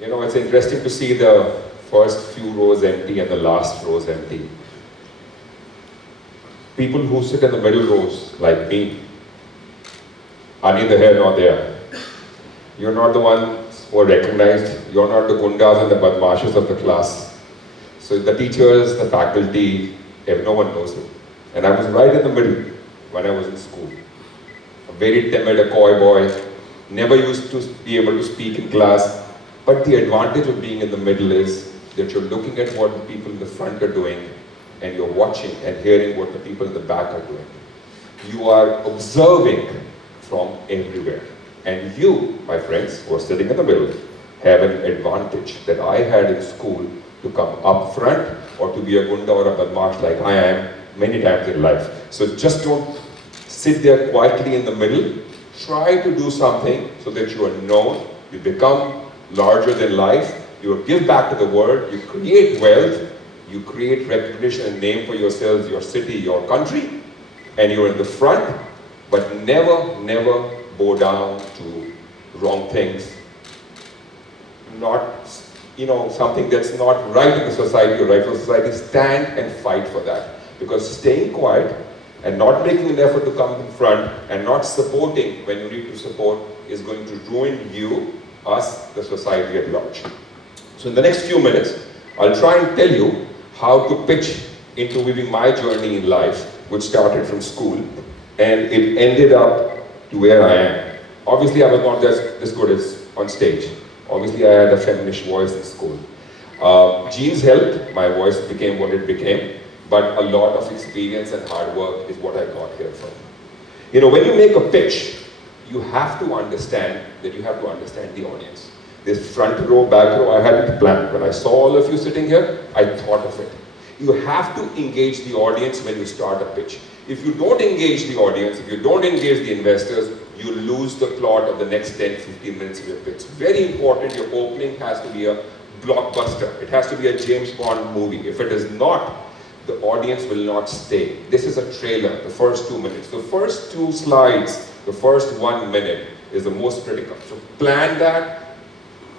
You know, it's interesting to see the first few rows empty and the last rows empty. People who sit in the middle rows, like me, are neither here nor there. You're not the ones who are recognized. You're not the gundas and the badmashes of the class. So the teachers, the faculty, no one knows you. And I was right in the middle when I was in school. A very timid, a coy boy, never used to be able to speak in class. But the advantage of being in the middle is that you're looking at what the people in the front are doing, and you're watching and hearing what the people in the back are doing. You are observing from everywhere. And you, my friends, who are sitting in the middle, have an advantage that I had in school to come up front or to be a gunda or a badmash like I am many times in life. So just don't sit there quietly in the middle. Try to do something so that you are known, you become larger than life, you give back to the world, you create wealth, you create recognition and name for yourselves, your city, your country, and you're in the front, but never, never bow down to wrong things. Not, something that's not right in the society or right for society. Stand and fight for that. Because staying quiet and not making an effort to come in front and not supporting when you need to support is going to ruin you, us, the society at large. So in the next few minutes, I'll try and tell you how to pitch into weaving my journey in life, which started from school, and it ended up to where I am. Obviously, I was not this good as on stage. Obviously, I had a feminist voice in school. Genes helped, my voice became what it became, but a lot of experience and hard work is what I got here from. When you make a pitch, you have to understand that you have to understand the audience. This front row, back row, I had it planned. When I saw all of you sitting here, I thought of it. You have to engage the audience when you start a pitch. If you don't engage the audience, if you don't engage the investors, you lose the plot of the next 10, 15 minutes of your pitch. Very important, your opening has to be a blockbuster. It has to be a James Bond movie. If it is not, the audience will not stay. This is a trailer, the first 2 minutes. The first 2 slides, the first 1 minute is the most critical. So plan that.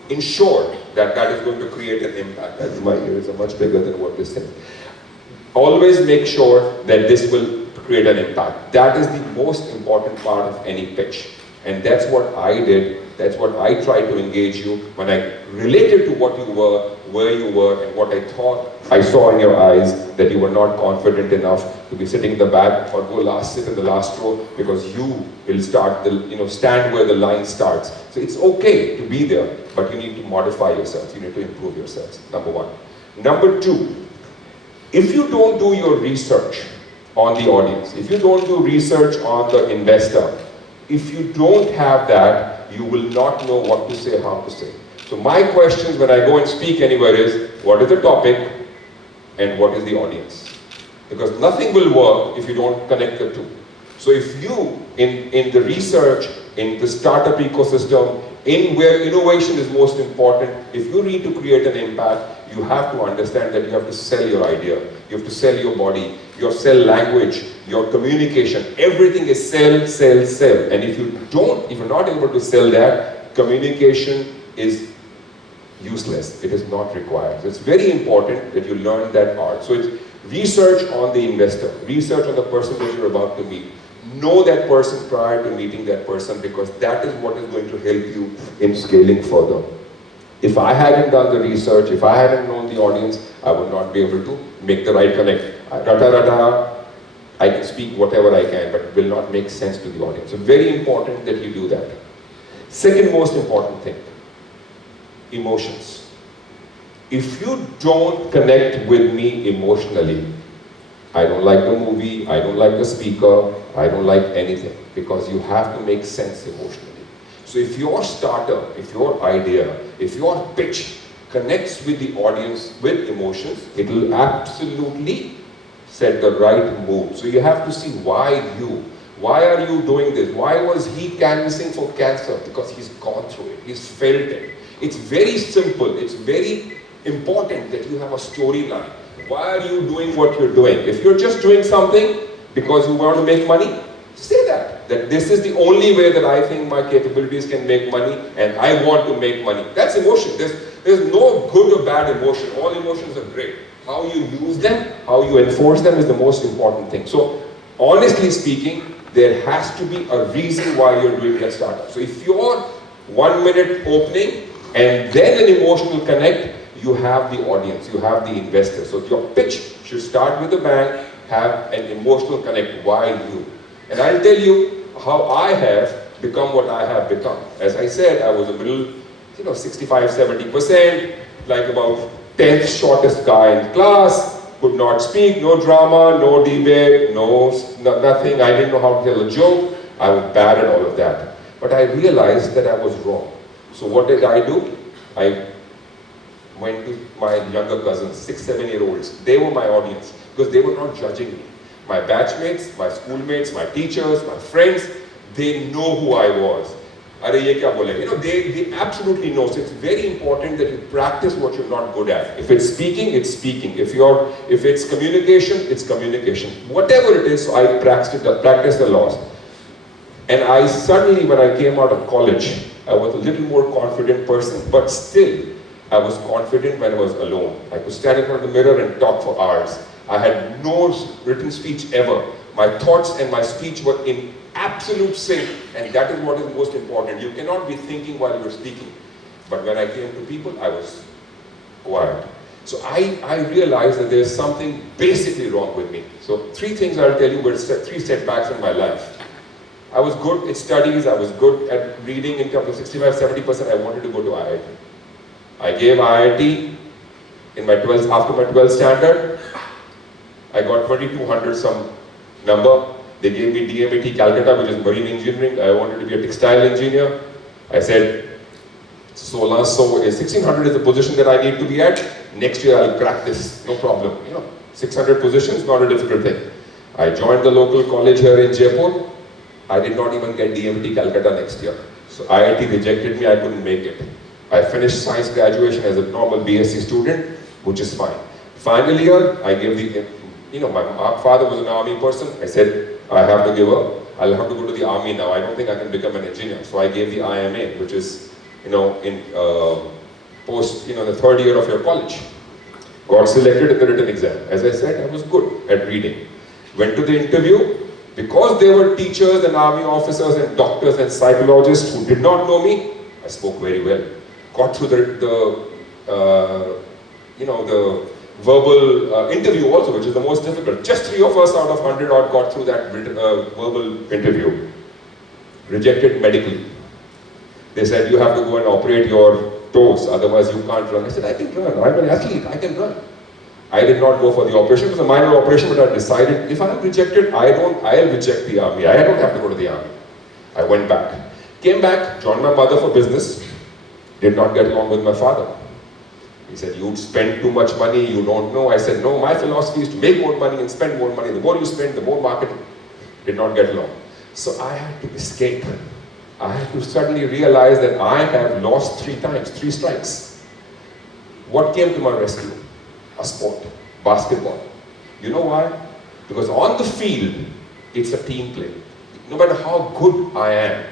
Ensure that that is going to create an impact. My ears are much bigger than what this is. Always make sure that this will create an impact. That is the most important part of any pitch. And that's what I did. That's what I tried to engage you when I related to what you were, where you were, and what I thought I saw in your eyes that you were not confident enough to be sitting in the back or sit in the last row because you will start stand where the line starts. So it's okay to be there, but you need to modify yourself. You need to improve yourselves, number one. Number two, if you don't do your research on the audience, if you don't do research on the investor, if you don't have that, you will not know what to say, how to say. So my questions when I go and speak anywhere is, what is the topic and what is the audience? Because nothing will work if you don't connect the two. So if you, in the research, in the startup ecosystem, in where innovation is most important, if you need to create an impact, you have to understand that you have to sell your idea. You have to sell your body, your sell language, your communication. Everything is sell, sell, sell. And if you're not able to sell that, communication is useless. It is not required. So it's very important that you learn that art. So it's research on the investor, research on the person that you're about to meet. Know that person prior to meeting that person, because that is what is going to help you in scaling further. If I hadn't done the research, if I hadn't known the audience, I would not be able to make the right connect. I can speak whatever I can, but it will not make sense to the audience. So very important that you do that. Second most important thing, emotions. If you don't connect with me emotionally, I don't like the movie, I don't like the speaker, I don't like anything, because you have to make sense emotionally. So if your startup, if your idea, if your pitch connects with the audience with emotions, it will absolutely set the right mood. So you have to see why you. Why are you doing this? Why was he canvassing for cancer? Because he's gone through it, he's felt it. It's very simple, it's very important that you have a storyline. Why are you doing what you're doing? If you're just doing something because you want to make money, Say that this is the only way that I think my capabilities can make money and I want to make money. That's emotion. There's no good or bad emotion. All emotions are great. How you use them, how you enforce them is the most important thing. So honestly speaking, there has to be a reason why you're doing that startup. So if you're 1 minute opening and then an emotional connect, you have the audience, you have the investor. So your pitch should start with a bang, have an emotional connect. Why you? And I'll tell you how I have become what I have become. As I said, I was a middle, 65, 70%, like about 10th shortest guy in class, could not speak, no drama, no debate, nothing. I didn't know how to tell a joke. I was bad at all of that. But I realized that I was wrong. So what did I do? I went to my younger cousins, 6, 7-year-olds. They were my audience because they were not judging me. My batchmates, my schoolmates, my teachers, my friends, they know who I was. They absolutely know. So it's very important that you practice what you're not good at. If it's speaking, it's speaking. If it's communication, it's communication. Whatever it is, so I practiced a lot. And I suddenly, when I came out of college, I was a little more confident person, but still, I was confident when I was alone. I could stand in front of the mirror and talk for hours. I had no written speech ever. My thoughts and my speech were in absolute sync, and that is what is most important. You cannot be thinking while you're speaking. But when I came to people, I was quiet. So I realized that there's something basically wrong with me. So 3 things I'll tell you were 3 setbacks in my life. I was good at studies, I was good at reading in terms of 65, 70%, I wanted to go to IIT. I gave IIT in my 12th, after my 12th standard. I got 2200 some number. They gave me DMAT Calcutta, which is marine engineering. I wanted to be a textile engineer. I said, 1600 is the position that I need to be at. Next year I'll crack this, no problem. 600 positions, not a difficult thing. I joined the local college here in Jaipur. I did not even get DMT Calcutta next year. So IIT rejected me, I couldn't make it. I finished science graduation as a normal BSc student, which is fine. Final year, I gave my father was an army person. I said, I'll have to go to the army now. I don't think I can become an engineer. So I gave the IMA, which is, in post, the 3rd year of your college. Got selected in the written exam. As I said, I was good at reading. Went to the interview. Because there were teachers and army officers and doctors and psychologists who did not know me, I spoke very well. Got through the verbal interview also, which is the most difficult. Just 3 of us out of 100 odd got through that verbal interview. Rejected medically. They said, you have to go and operate your toes, otherwise you can't run. I said, I can run. I'm an athlete, I can run. I did not go for the operation. It was a minor operation, but I decided if I'm rejected, I'll reject the army. I don't have to go to the army. I went back. Came back, joined my mother for business. Did not get along with my father. He said, you spend too much money, you don't know. I said, no, my philosophy is to make more money and spend more money. The more you spend, the more marketing. Did not get along. So I had to escape. I had to suddenly realize that I have lost 3 times, 3 strikes. What came to my rescue? A sport, basketball. You know why? Because on the field, it's a team play. No matter how good I am,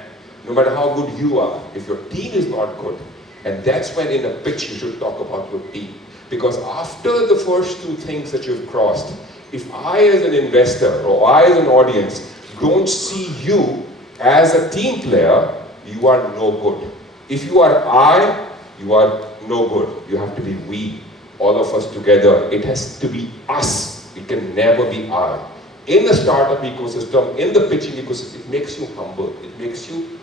no matter how good you are, if your team is not good, and that's when in a pitch you should talk about your team. Because after the first 2 things that you've crossed, if I as an investor or I as an audience don't see you as a team player, you are no good. If you are I, you are no good. You have to be we. All of us together. It has to be us. It can never be I. In the startup ecosystem, in the pitching ecosystem, it makes you humble. It makes you,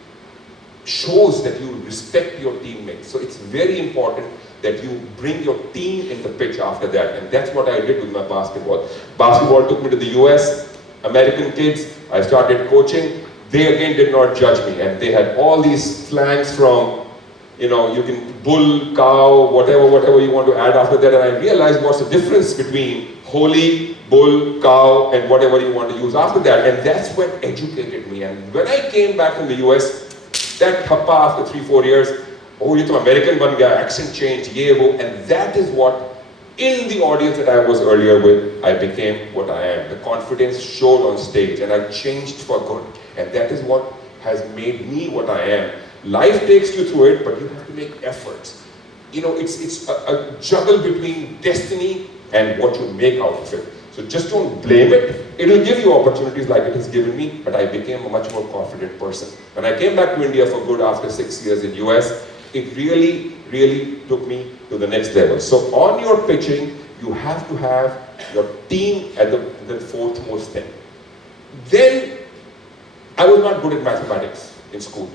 shows that you respect your teammates. So it's very important that you bring your team in the pitch after that. And that's what I did with my basketball. Basketball took me to the US, American kids. I started coaching. They again did not judge me. And they had all these slangs from, you can bull, cow, whatever you want to add after that. And I realized what's the difference between holy, bull, cow, and whatever you want to use after that. And that's what educated me. And when I came back from the US, that thappa after 3-4 years, oh, you to American ban gaya, accent change, ye wo, and that is what In the audience that I was earlier with, I became what I am. The confidence showed on stage and I changed for good. And that is what has made me what I am. Life takes you through it, but you have to make efforts. You know, it's a juggle between destiny and what you make out of it. So just don't blame it. It will give you opportunities like it has given me, but I became a much more confident person. When I came back to India for good after 6 years in US, it really took me to the next level. So on your pitching, you have to have your team at the fourth most thing. Then, I was not good at mathematics in school.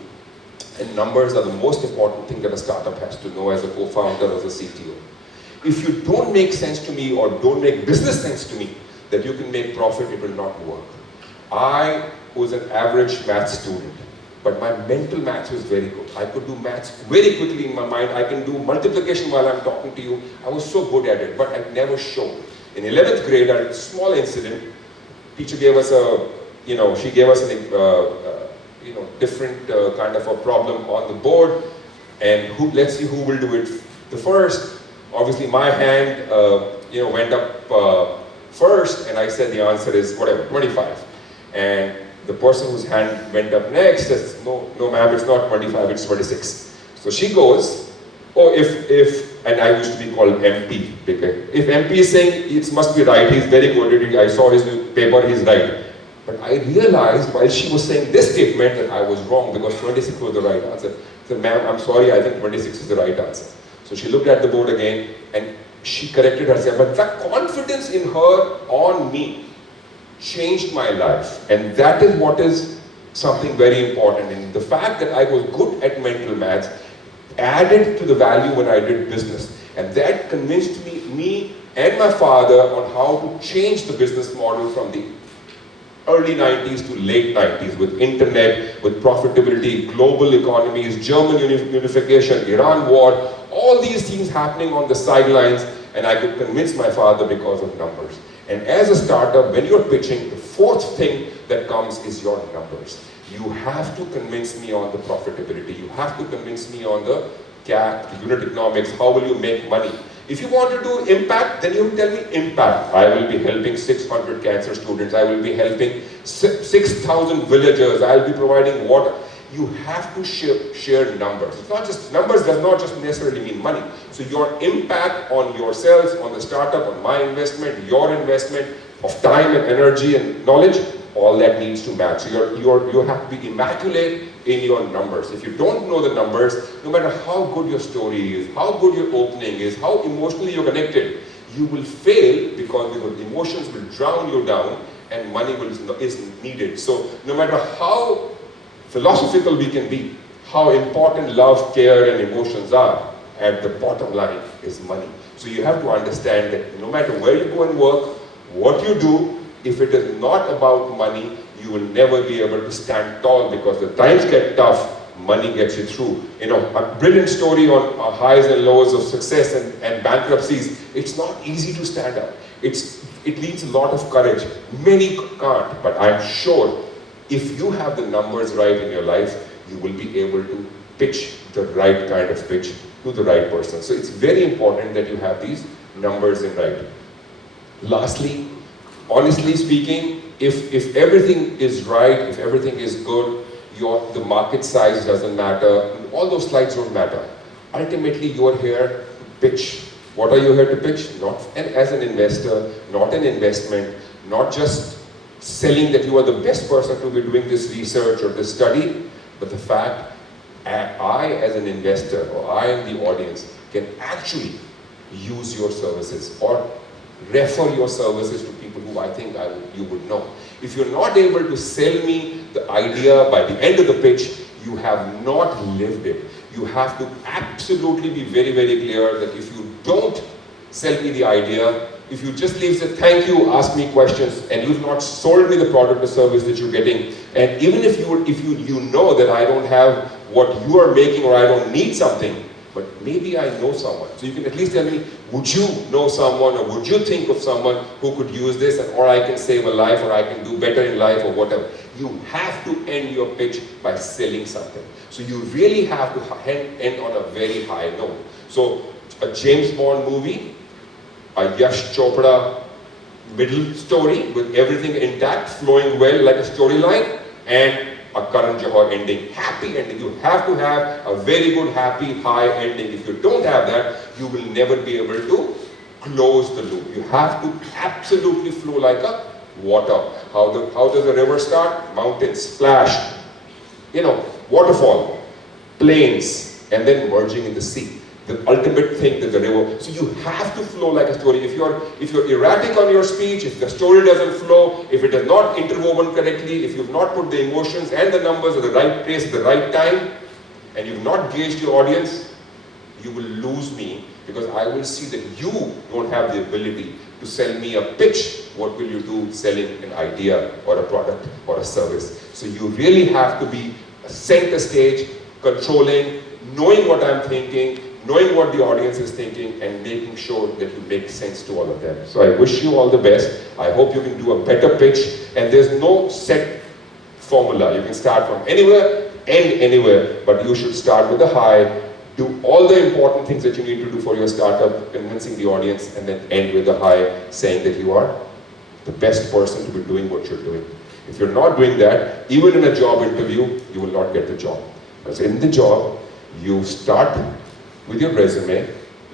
And numbers are the most important thing that a startup has to know as a co-founder or as a CTO. If you don't make sense to me or don't make business sense to me that you can make profit, it will not work. I was an average math student, but my mental maths was very good. I could do maths very quickly in my mind. I can do multiplication while I'm talking to you. I was so good at it, but I never showed. In 11th grade, I had a small incident. Teacher gave us she gave us a different kind of a problem on the board, and let's see who will do it the first. Obviously, my hand, went up first, and I said the answer is whatever, 25. And the person whose hand went up next says, no, ma'am, it's not 25, it's 26. So she goes, oh, and I used to be called MP, because if MP is saying it must be right, he's very good, I saw his paper, he's right. But I realized while she was saying this statement that I was wrong because 26 was the right answer. I said, ma'am, I'm sorry, I think 26 is the right answer. So she looked at the board again and she corrected herself. But the confidence in her on me changed my life. And that is what is something very important. And the fact that I was good at mental maths added to the value when I did business. And that convinced me and my father on how to change the business model from the early 90s to late 90s with internet, with profitability, global economies, German unification, Iran war, all these things happening on the sidelines, and I could convince my father because of numbers. And as a startup, when you're pitching, the fourth thing that comes is your numbers. You have to convince me on the profitability. You have to convince me on the CAC, the unit economics, how will you make money? If you want to do impact, then you tell me impact. I will be helping 600 cancer students. I will be helping 6,000 villagers. I will be providing water. You have to share numbers. It's not just, numbers does not just necessarily mean money. So your impact on yourselves, on the startup, on my investment, your investment of time and energy and knowledge, all that needs to match. So you have to be immaculate in your numbers. If you don't know the numbers, no matter how good your story is, how good your opening is, how emotionally you're connected, you will fail because the emotions will drown you down and money is needed. So no matter how philosophical we can be, how important love, care and emotions are, at the bottom line is money. So you have to understand that no matter where you go and work, what you do, if it is not about money, you will never be able to stand tall because the times get tough, money gets you through. You know, a brilliant story on highs and lows of success and bankruptcies. It's not easy to stand up. It needs a lot of courage. Many can't, but I'm sure if you have the numbers right in your life, you will be able to pitch the right kind of pitch to the right person. So it's very important that you have these numbers in right. Lastly, honestly speaking, if everything is right, if everything is good, the market size doesn't matter, all those slides don't matter. Ultimately, you're here to pitch. What are you here to pitch? As an investor, not an investment, not just selling that you are the best person to be doing this research or this study, but the fact I as an investor or I in the audience can actually use your services or refer your services to people who I think you would know. If you're not able to sell me the idea by the end of the pitch, you have not lived it. You have to absolutely be very, very clear that if you don't sell me the idea, if you just leave, say thank you, ask me questions, and you've not sold me the product or service that you're getting, and even if you know that I don't have what you are making or I don't need something, but maybe I know someone. So you can at least tell me, would you know someone or would you think of someone who could use this, or I can save a life or I can do better in life or whatever. You have to end your pitch by selling something. So you really have to end on a very high note. So a James Bond movie, a Yash Chopra middle story with everything intact, flowing well like a storyline, and a Karan Johar ending, happy ending. You have to have a very good, happy, high ending. If you don't have that, you will never be able to close the loop. You have to absolutely flow like a water. How does a river start? Mountains, splash, waterfall, plains, and then merging in the sea. The ultimate thing that the river. So you have to flow like a story. If you're erratic on your speech, if the story doesn't flow, if it is not interwoven correctly, if you've not put the emotions and the numbers at the right place at the right time, and you've not gauged your audience, you will lose me, because I will see that you don't have the ability to sell me a pitch. What will you do selling an idea or a product or a service? So you really have to be center stage, controlling, knowing what I'm thinking, knowing what the audience is thinking, and making sure that you make sense to all of them. So I wish you all the best. I hope you can do a better pitch, and there's no set formula. You can start from anywhere, end anywhere, but you should start with the high, do all the important things that you need to do for your startup, convincing the audience, and then end with the high, saying that you are the best person to be doing what you're doing. If you're not doing that, even in a job interview, you will not get the job. Because in the job, you start with your resume,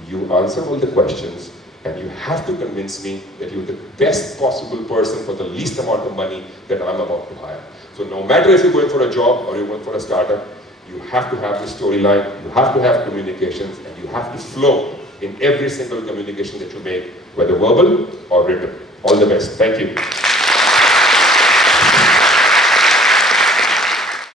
you answer all the questions, and you have to convince me that you're the best possible person for the least amount of money that I'm about to hire. So no matter if you're going for a job or you're going for a startup, you have to have the storyline, you have to have communications, and you have to flow in every single communication that you make, whether verbal or written. All the best. Thank you.